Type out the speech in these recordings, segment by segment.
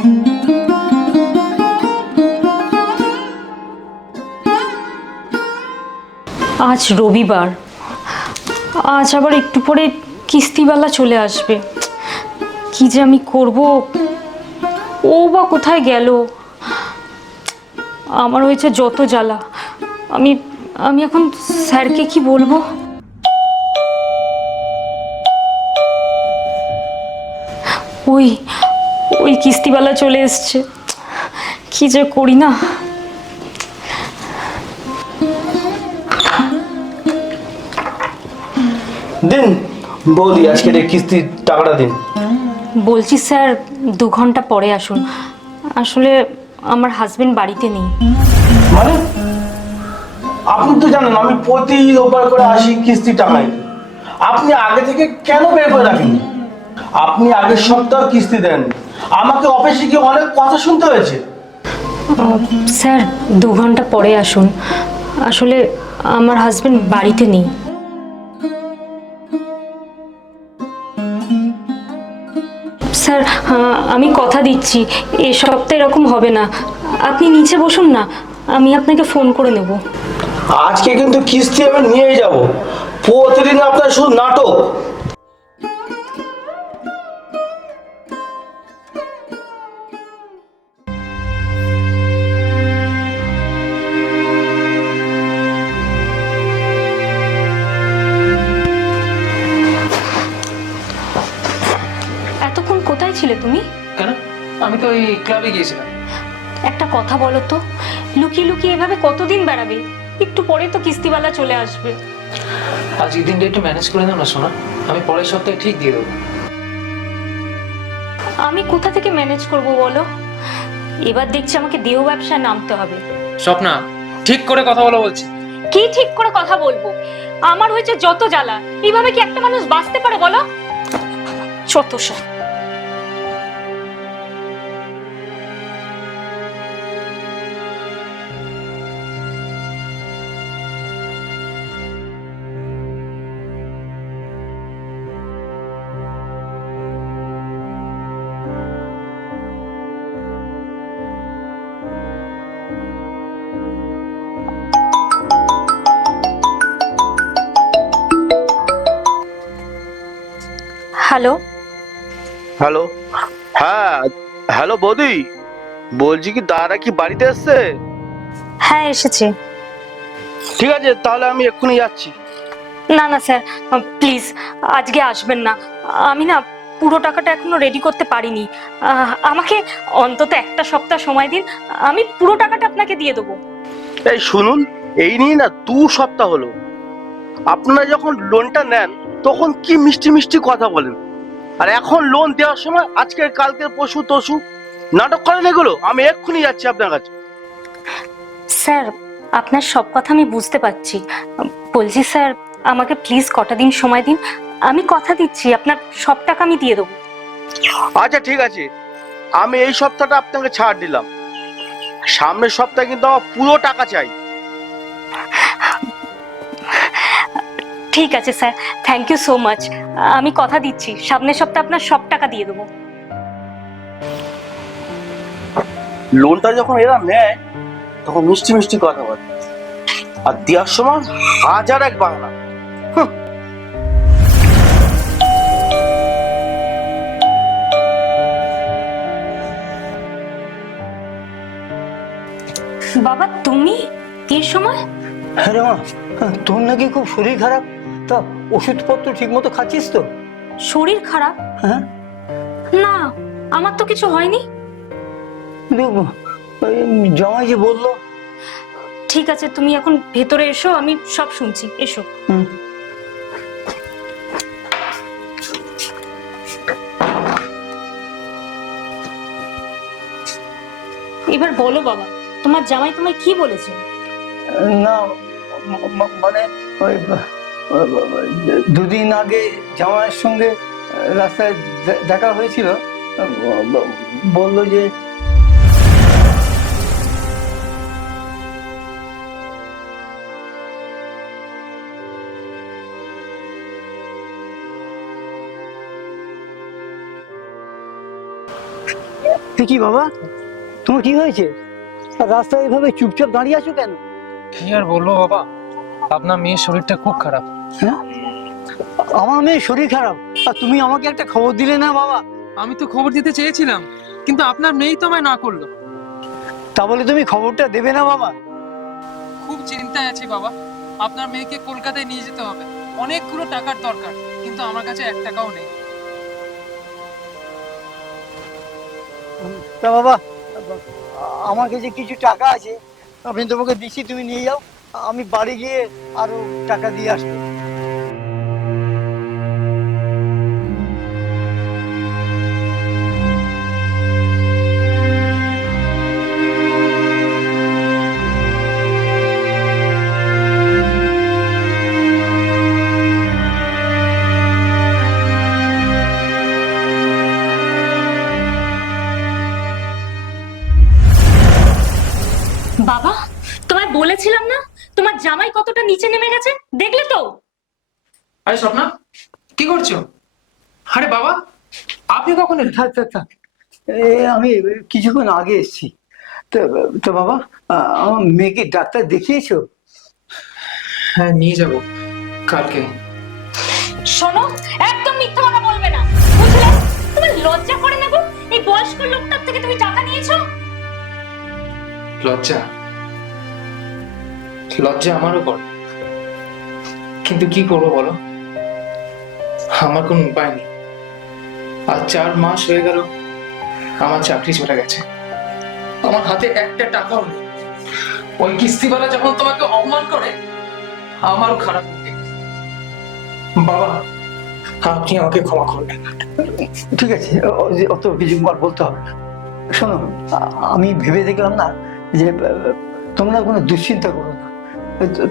আজ রবিবার। আজ আবার একটু পরে কিস্তিওয়ালা চলে আসবে। কি যে আমি করব? ও বা কোথায় গেল? আমার হয়েছে যত জ্বালা। আমি আমি এখন স্যারকে কি বলব? ওই ওই কিস্তিওয়ালা চলে এসছে। কি যে করি না? দিন বৌদি আজকে এই কিস্তির টাকাটা দিন। বলছি স্যার দু ঘণ্টা পরে আসুন। আসলে আমার হাজবেন্ড বাড়িতে নেই। মানে? আপনি তো জানেন আমি প্রতি রোববার করে আসি কিস্তি টাকা নিতে আপনি আগে থেকে কেন বের করে রাখেন আপনি আগের সপ্তাহ কিস্তি দেন আমাকে অফিসে গিয়ে অনেক কথা শুনতে হয়েছে। স্যার দু ঘণ্টা পরে আসুন। আসলে আমার হাজবেন্ড বাড়িতে নেই। স্যার আমি কথা দিচ্ছি। এ সপ্তাহে এরকম হবে না। আপনি নিচে বসুন না। আমি আপনাকে ফোন করে নেব। আজকে কিন্তু কিস্তি আমি নিয়েই যাব। প্রতিদিন আপনার শুধু নাটক। কোথায় ছিলে তুমি? কেন? আমি তো ওই ক্লাবে গিয়েছিলাম। একটা কথা বলো তো। লুকিয়ে লুকিয়ে এভাবে কতদিন বেড়াবে? একটু পরে তো কিস্তিওয়ালা চলে আসবে। আজকের দিনটা একটু ম্যানেজ করে দাও না শোনা আমি পরের সপ্তাহে ঠিক দিয়ে দেবো। আমি কোথা থেকে ম্যানেজ করব বলো? এবার দেখছি আমাকে দেহ ব্যবসায় নামতে হবে। স্বপ্না ঠিক করে কথা বলো বলছি। কি ঠিক করে কথা বলব? আমার হয়েছে যত জ্বালা। এইভাবে কি একটা মানুষ বাঁচতে পারে বলো? যত হ্যালো? হ্যালো? হ্যাঁ হ্যালো বৌদি। বলছি কি দাদা কি বাড়িতে এসছে? হ্যাঁ এসেছে। ঠিক আছে তাহলে আমি এক্ষুনি যাচ্ছি। না না স্যার প্লিজ আজকে আসবেন না। আমি না পুরো টাকাটা এখনও রেডি করতে পারিনি। আমাকে অন্তত একটা সপ্তাহ সময় দিন আমি পুরো টাকাটা আপনাকে দিয়ে দেবো। এই শুনুন এই নিয়ে না দু সপ্তাহ হলো। আপনারা যখন লোনটা নেন তখন কি মিষ্টি মিষ্টি কথা বলেন? আর এখন লোন দেওয়ার সময় আজকে কালকে পশু তসু নাটক করেন এগুলো? আমি এক্ষুনি যাচ্ছি আপনার কাছে। স্যার আপনার সব কথা আমি বুঝতে পারছি। বলছি স্যার আমাকে প্লিজ কটা দিন সময় দিন। আমি কথা দিচ্ছি আপনার সব টাকা আমি দিয়ে দেবো। আচ্ছা ঠিক আছে। আমি এই সপ্তাহটা আপনাকে ছাড় দিলাম। সামনের সপ্তাহে কিন্তু আমার পুরো টাকা চাই। ঠিক আছে sir. Thank you so much আমি কথা দিচ্ছি। সামনের সপ্তাহে আপনার সব টাকা দিয়ে দেবো। লোনটা যখন এরা নেয় তখন মিষ্টি মিষ্টি কথা বলে। আর দেওয়ার সময় হাজার এক বাংলা। বাবা তুমি? এর সময়? হ্যাঁ রে মা হ্যাঁ, তোর নাকি খুব শরীর খারাপ। তা ওষুধপত্র ঠিক মতো খাচ্ছিস তো? শরীর খারাপ? হ্যাঁ? না আমার তো কিছু হয়নি। কিন্তু জামাই যে বলল। ঠিক আছে তুমি এখন ভেতরে এসো আমি সব শুনছি এসো। হুম, এবার বলো বাবা তোমার জামাই তোমায় কি বলেছে? না মানে ওই দুদিন আগে জামাইয়ের সঙ্গে রাস্তায় দেখা হয়েছিল। বলল যে কি বাবা? তোমার কি হয়েছে? রাস্তায় এভাবে চুপচাপ দাঁড়িয়ে আছো কেন? কি আর বলব বাবা? আপনার মেয়ের শরীরটা খুব খারাপ। হ্যাঁ? আমার মেয়ের শরীর খারাপ। আর তুমি আমাকে একটা খবর দিলে না বাবা? আমি তো খবর দিতে চেয়েছিলাম কিন্তু আপনার মেয়েই তো আমায় না করল। তা বলে তুমি খবরটা দেবে না বাবা? খুব চিন্তায় আছি বাবা। আপনার মেয়েকে কলকাতায় নিয়ে যেতে হবে। অনেকগুলো টাকার দরকার কিন্তু আমার কাছে এক টাকাও নেই। তা বাবা আমার কাছে কিছু টাকা আছে আমি তোমাকে দিচ্ছি তুমি নিয়ে যাও। আমি বাড়ি গিয়ে আরও টাকা দিয়ে আসব। জামাই কতটা নিচে নেমে গেছে? দেখলে তো। আরে স্বপ্না কি করছ? আরে বাবা আপনি কখন এলেন? থাক থাক থাক। এ আমি কিছুক্ষণ আগে এসেছি। তো তো বাবা আ- আমার মেয়েকে ডাক্তার দেখিয়েছো? হ্যাঁ নিয়ে যাব কালকে। শোনো একদম মিথ্যা কথা বলবে না। বুঝলে? তোমার লজ্জা করে না গো? এই বয়স্ক লোকটার থেকে তুমি টাকা নিয়েছো? লজ্জা? লজ্জা আমারও করে কিন্তু কি করব বলো? আমার কোনো উপায় নেই। আর চার মাস হয়ে গেল, আমার চাকরি চলে গেছে। আমার হাতে একটা টাকাও নেই। ওই কিস্তিওয়ালা যখন তোমাকে অপমান করে, আমারও খারাপ লাগে। বাবা, আপনি আমাকে ক্ষমা করবেন। ঠিক আছে অত কিছু বলতে হবে শোনো আমি ভেবে দেখলাম না যে তোমরা কোনো দুশ্চিন্তা করো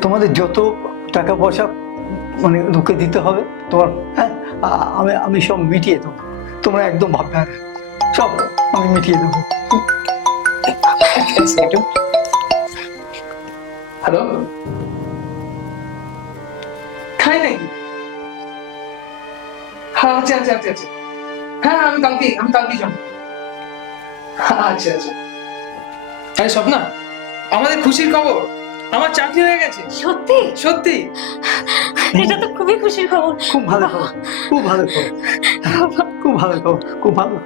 তোমাদের যত টাকা পয়সা মানে লোকে দিতে হবে, তোমার হ্যাঁ আমি আমি সব মিটিয়ে দেবো। তোমরা একদম ভাববে না সব আমি মিটিয়ে দেবো। হ্যালো? খাই নাকি? হ্যাঁ আচ্ছা আচ্ছা আচ্ছা আচ্ছা। হ্যাঁ আমি কালকে আমি কালকে যাব। আচ্ছা আচ্ছা। স্বপ্না, আমাদের খুশির খবর? আমার চাকরি হয়ে গেছে। সত্যি? সত্যি। এটা তো খুবই খুশির খবর। খুব ভালো খবর খুব ভালো খবর। খুব ভালো খবর খুব ভালো